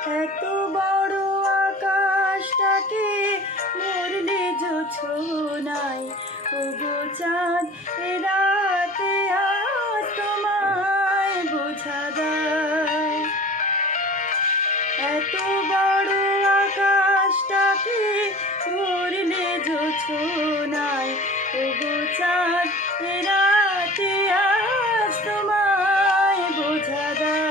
এত বড় আকাশটাকে ভরলে জোছনায়, ওগো চাঁদ এ রাতে আজ তোমায় বোঝা দাও। এত বড় আকাশটাকে ভরলে জোছনায়, ওগো চাঁদ এ রাতে আজ তোমায় বোঝা দাও।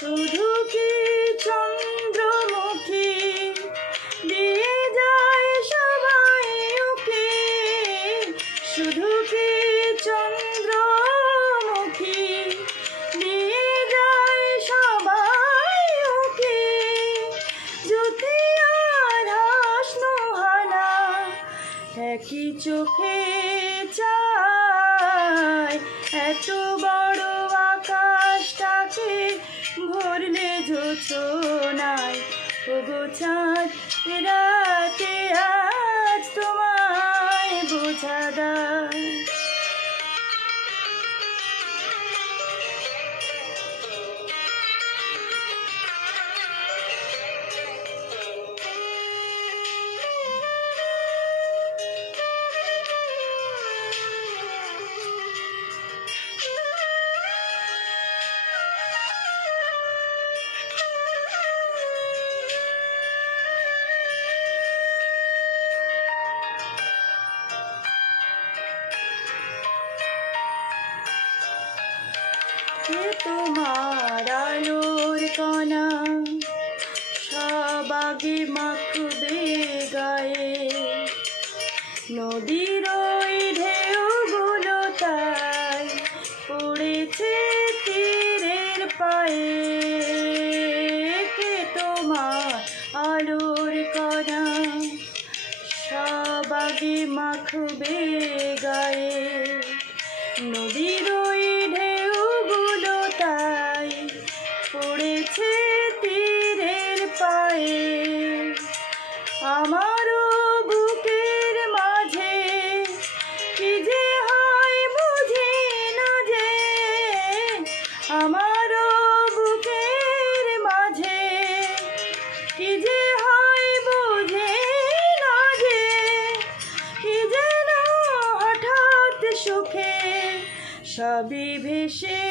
শুধু কি চন্দ্রমুখী দিয়ে যায় সবাই ওকে, শুধু কি চন্দ্রমুখী দিয়ে যায় সবাই ওকে, জ্যোতি আর হাসনো হানা একই চোখে চায়। এত বড় আকাশটাকে ভরলে জোছনায়, ওগো চাঁদ রাতে আজ তোমায় বোঝা দাও। তোমার আলোর কণা সব আগে মাখবে গায়ে, নদীর ওই ঢেউগুলো তাই পড়েছে তীরের পায়ে। কে তোমার আলোর কণা সব আগে মাখবে গায়ে, নদীর ওই ঢেউগুলো তাই পড়েছে তীরের পায়ে। আমারও বুকের মাঝে কি যে হয় বুঝি না যে, আমারও বুকের মাঝে কি যে হয় বুঝি না যে, কি যেন হঠাৎ সুখে সবই ভেসে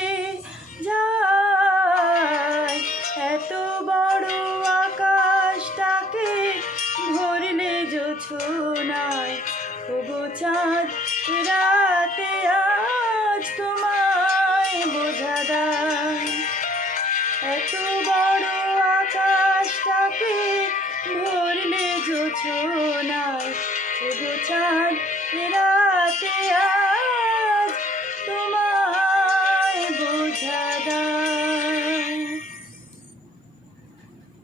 যায়। এত বড় আকাশটাকে ভরলে জোছনায়, ওগো চাঁদ রাতে আজ তোমায় বোঝা দাও। এত বড় আকাশটাকে ভরলে জোছনায়, ওগো চাঁদ রাতে